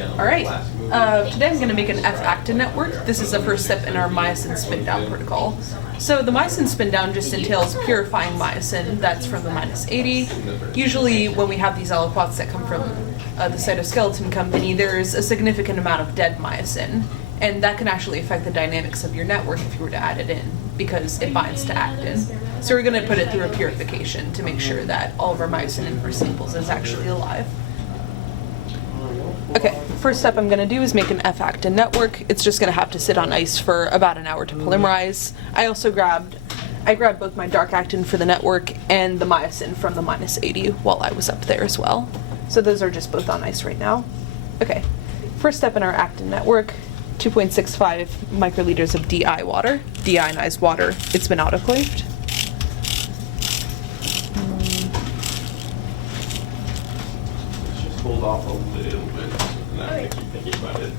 Alright, today I'm going to make an F-actin network. This is the first step in our myosin spin-down protocol. So the myosin spin-down just entails purifying myosin, that's from the -80. Usually when we have these aliquots that come from the cytoskeleton company, there's a significant amount of dead myosin, and that can actually affect the dynamics of your network if you were to add it in, because it binds to actin. So we're going to put it through a purification to make sure that all of our myosin in our samples is actually alive. Okay, first step I'm going to do is make an F-actin network. It's just going to have to sit on ice for about an hour to polymerize. I grabbed both my dark actin for the network and the myosin from the -80 while I was up there as well. So those are just both on ice right now. Okay, first step in our actin network, 2.65 microliters of DI water, deionized water. It's been autoclaved. Just hold off a little bit, and that makes you think about it.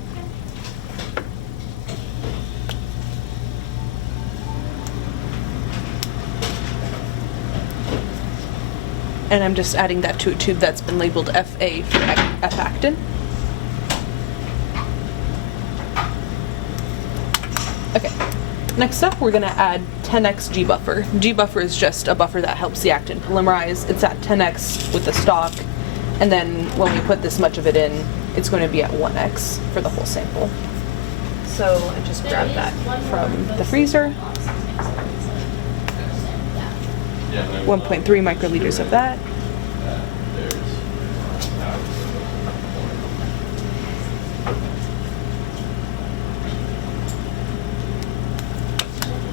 And I'm just adding that to a tube that's been labeled FA for F-actin. Okay, next up we're going to add 10x G-buffer. G-buffer is just a buffer that helps the actin polymerize. It's at 10x with the stock, and then when we put this much of it in, it's going to be at 1x for the whole sample. So I just grabbed that from the freezer. 1.3 microliters of that.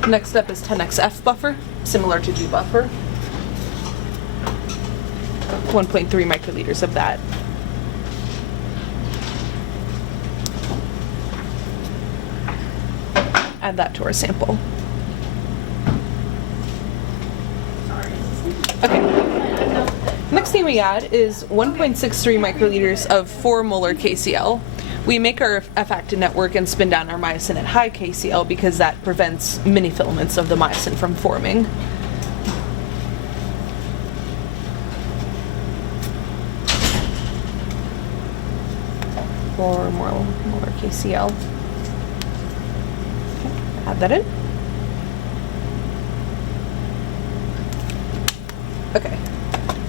Next up is 10x F buffer, similar to G buffer. 1.3 microliters of that. Add that to our sample. Okay. Next thing we add is 1.63 microliters of 4 molar KCl. We make our F-actin network and spin down our myosin at high KCl because that prevents mini filaments of the myosin from forming. Four more molar KCl. Okay, add that in. Okay.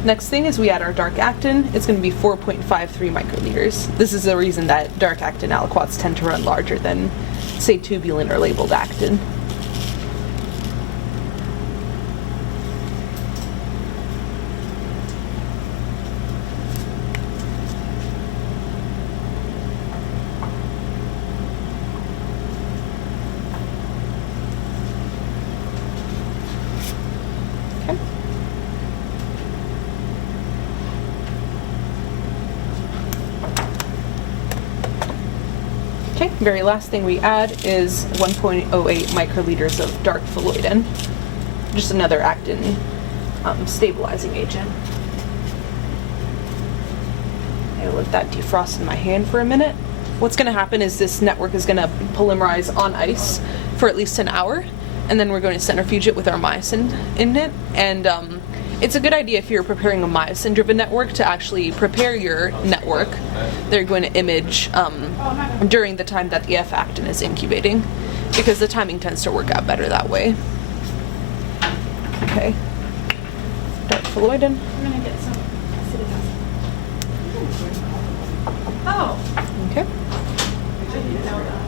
Next thing is we add our dark actin. It's going to be 4.53 microliters. This is the reason that dark actin aliquots tend to run larger than, say, tubulin or labeled actin. Okay, very last thing we add is 1.08 microliters of dark phalloidin, just another actin stabilizing agent. I'll let that defrost in my hand for a minute. What's going to happen is this network is going to polymerize on ice for at least an hour, and then we're going to centrifuge it with our myosin in it. And it's a good idea if you're preparing a myosin-driven network to actually prepare your network that you're going to image during the time that the F-actin is incubating, because the timing tends to work out better that way. Okay. Dark phalloidin. I'm gonna get some acetic acid. Oh. Okay. I didn't know that.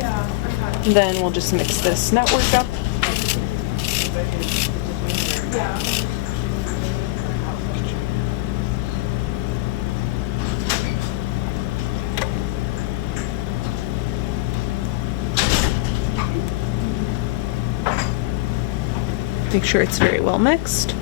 Yeah. And then we'll just mix this network up. Yeah. Make sure it's very well mixed.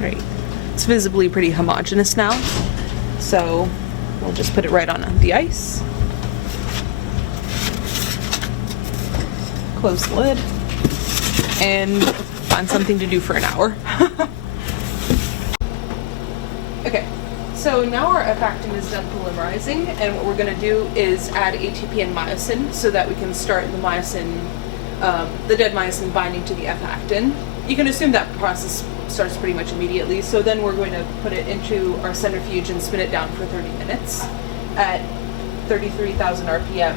Right. It's visibly pretty homogeneous now, so we'll just put it right on the ice. Close the lid and find something to do for an hour. Okay, So now our F-actin is done polymerizing, and what we're going to do is add ATP and myosin so that we can start the myosin, the dead myosin binding to the F-actin. You can assume that process starts pretty much immediately, so then we're going to put it into our centrifuge and spin it down for 30 minutes at 33,000 RPM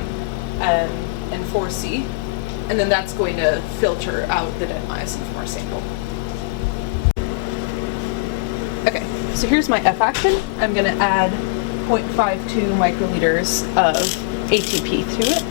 and 4C, and then that's going to filter out the dead myosin from our sample. Okay, so here's my F-actin. I'm going to add 0.52 microliters of ATP to it.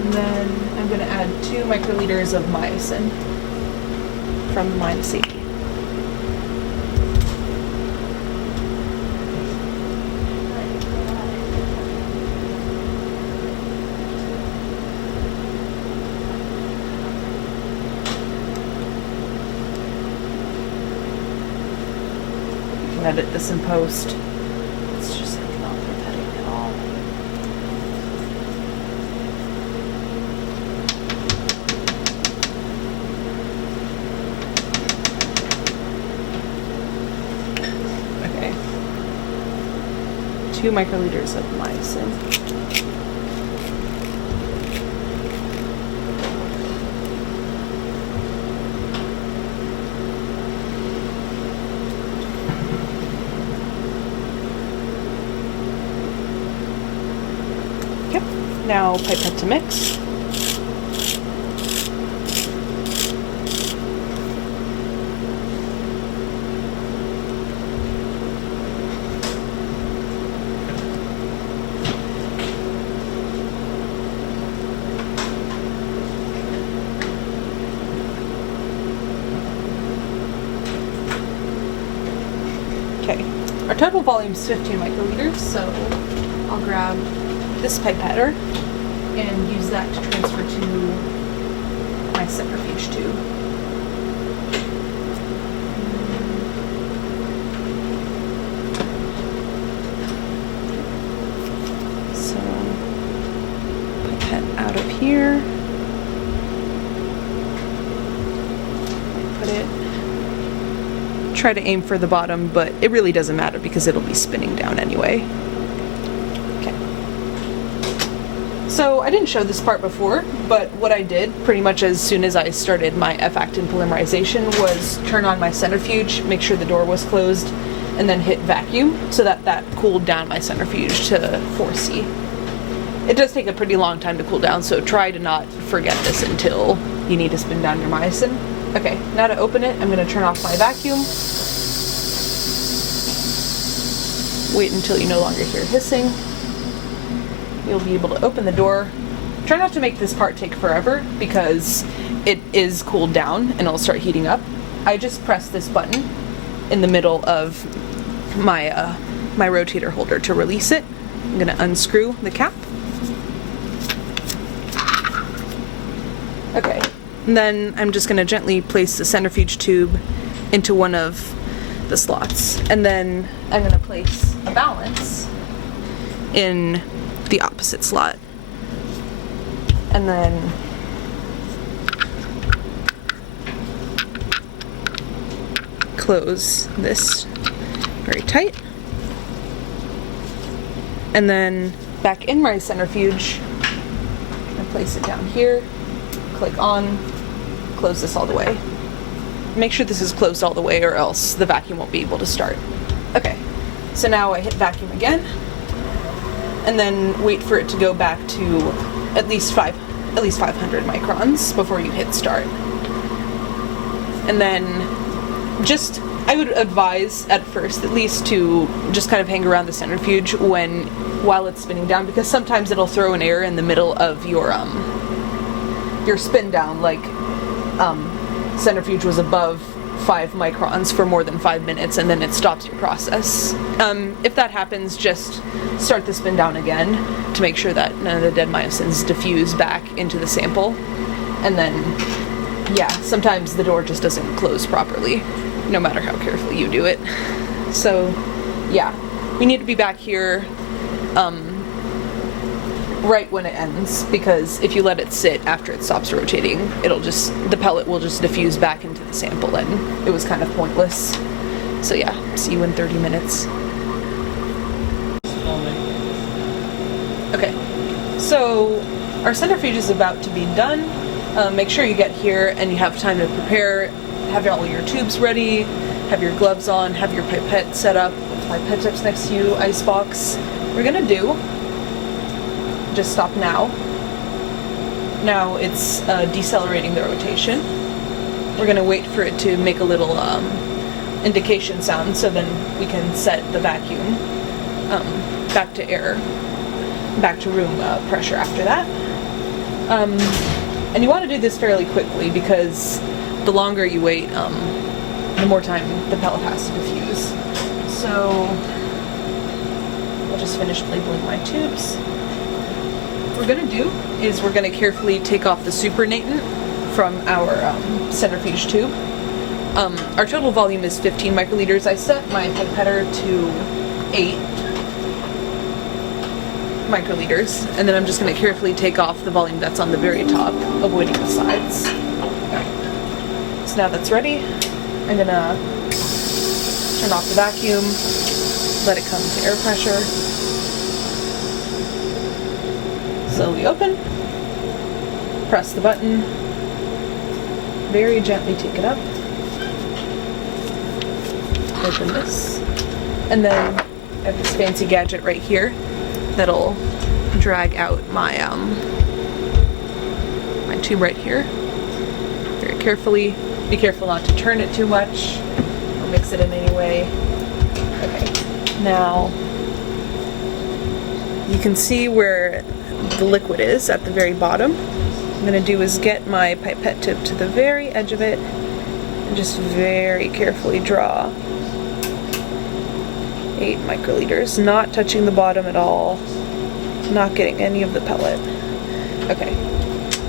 And then I'm going to add 2 microliters of myosin from the -80. You can edit this in post. It's just like not repetitive at all. Okay. 2 microliters of myosin. Okay, now pipette to mix. Okay, our total volume is 15 microliters, so I'll grab this pipetter and use that to transfer to my centrifuge tube. So, pipette out of here. Put it. Try to aim for the bottom, but it really doesn't matter because it'll be spinning down anyway. Okay. So I didn't show this part before, but what I did pretty much as soon as I started my F-actin polymerization was turn on my centrifuge, make sure the door was closed, and then hit vacuum so that that cooled down my centrifuge to 4C. It does take a pretty long time to cool down, so try to not forget this until you need to spin down your myosin. Okay, now to open it, I'm going to turn off my vacuum. Wait until you no longer hear hissing. You'll be able to open the door. Try not to make this part take forever because it is cooled down and it'll start heating up. I just press this button in the middle of my my rotator holder to release it. I'm going to unscrew the cap. Okay. And then I'm just going to gently place the centrifuge tube into one of the slots. And then I'm going to place a balance in the opposite slot. And then close this very tight. And then back in my centrifuge, I place it down here, click on, close this all the way. Make sure this is closed all the way or else the vacuum won't be able to start. Okay, so now I hit vacuum again, and then wait for it to go back to at least 500 microns before you hit start. And then I would advise at first at least to just kind of hang around the centrifuge while it's spinning down, because sometimes it'll throw an error in the middle of your spin down, like centrifuge was above 5 microns for more than 5 minutes, and then it stops your process. If that happens, just start the spin down again to make sure that none of the dead myosins diffuse back into the sample. And then, yeah, sometimes the door just doesn't close properly, no matter how carefully you do it. So, yeah, we need to be back here right when it ends, because if you let it sit after it stops rotating, the pellet will just diffuse back into the sample, and it was kind of pointless. So yeah, see you in 30 minutes. Okay, so our centrifuge is about to be done. Make sure you get here and you have time to prepare, have all your tubes ready, have your gloves on, have your pipette set up, pipette tips next to you, ice box. We're gonna do, just stop now. Now it's decelerating the rotation. We're gonna wait for it to make a little indication sound, so then we can set the vacuum back to air, back to room pressure after that. And you want to do this fairly quickly, because the longer you wait, the more time the pellet has to diffuse. So I'll just finish labeling my tubes. What we're going to do is we're going to carefully take off the supernatant from our centrifuge tube. Our total volume is 15 microliters. I set my pipetter to 8 microliters, and then I'm just going to carefully take off the volume that's on the very top, avoiding the sides. So now that's ready, I'm going to turn off the vacuum, let it come to air pressure. Slowly open, press the button, very gently take it up, open this, and then I have this fancy gadget right here that'll drag out my my tube right here very carefully. Be careful not to turn it too much or mix it in any way. Okay, now you can see where the liquid is at the very bottom. What I'm going to do is get my pipette tip to the very edge of it and just very carefully draw 8 microliters, not touching the bottom at all, not getting any of the pellet. Okay,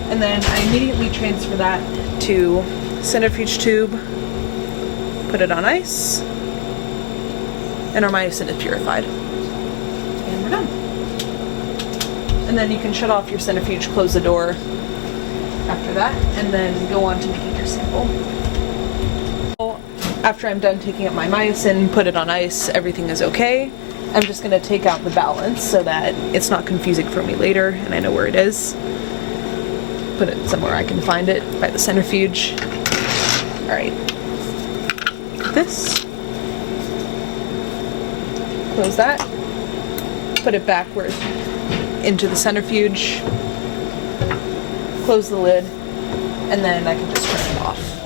and then I immediately transfer that to centrifuge tube, put it on ice, and our myosin is purified. And we're done. And then you can shut off your centrifuge, close the door after that, and then go on to making your sample. After I'm done taking up my myosin, put it on ice, everything is okay. I'm just going to take out the balance so that it's not confusing for me later and I know where it is. Put it somewhere I can find it by the centrifuge. Alright. This. Close that. Put it backward into the centrifuge. Close the lid. And then I can just turn it off.